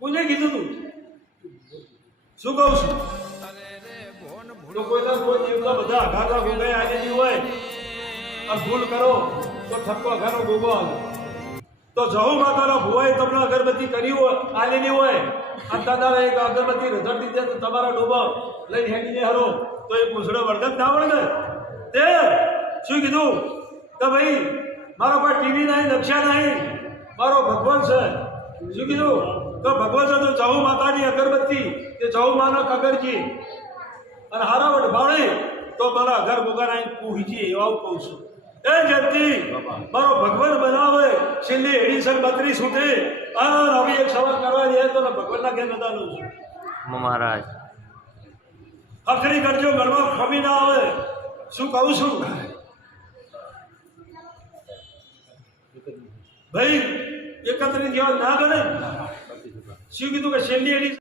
કોને કીધું તું? શું કહું છું? તો કોઈ જીવતા બધા આઘાતા ગોગાઈ આલેલી હોય અને ભૂલ કરો તો ઠપકો આઘાનો ગોગો આવે. તો જહુ માતાના ભુવાએ તમને અગરબત્તી કરી હોય આલેલી હોય અને દાદા એક અગરબત્તી રઝળતી છે તો તમારા ડોબા લઈને હેડીને હરો તો એ પૂછડો વળગત ના વળગે. તે શું કીધું કે ભાઈ મારો કોઈ ટીવી નહીં, નકશા નહીં, મારો ભગવાન છે. શું કીધું? તો ભગવાન છે તો જહુ માતાની અગરબત્તી તે જહુ માનો કગરજી અને હારાવટ ભાળે તો મારા ઘર બોગાના પૂછીએ એવું કહું છું. એ જયંતી મારો ભગવાન બનાવે છેલ્લી એડિશન 32 સુધે અને હવે એક સવાલ કરવા જાય તો ભગવાનના ઘેર નદાનું છું મહારાજ અખરી કરજો ઘરમાં ખમી ના આવે. શું કહું છું ભાઈ? 31 જેવા ના ગણે. શું કીધું કે છેલ્લી એડિશન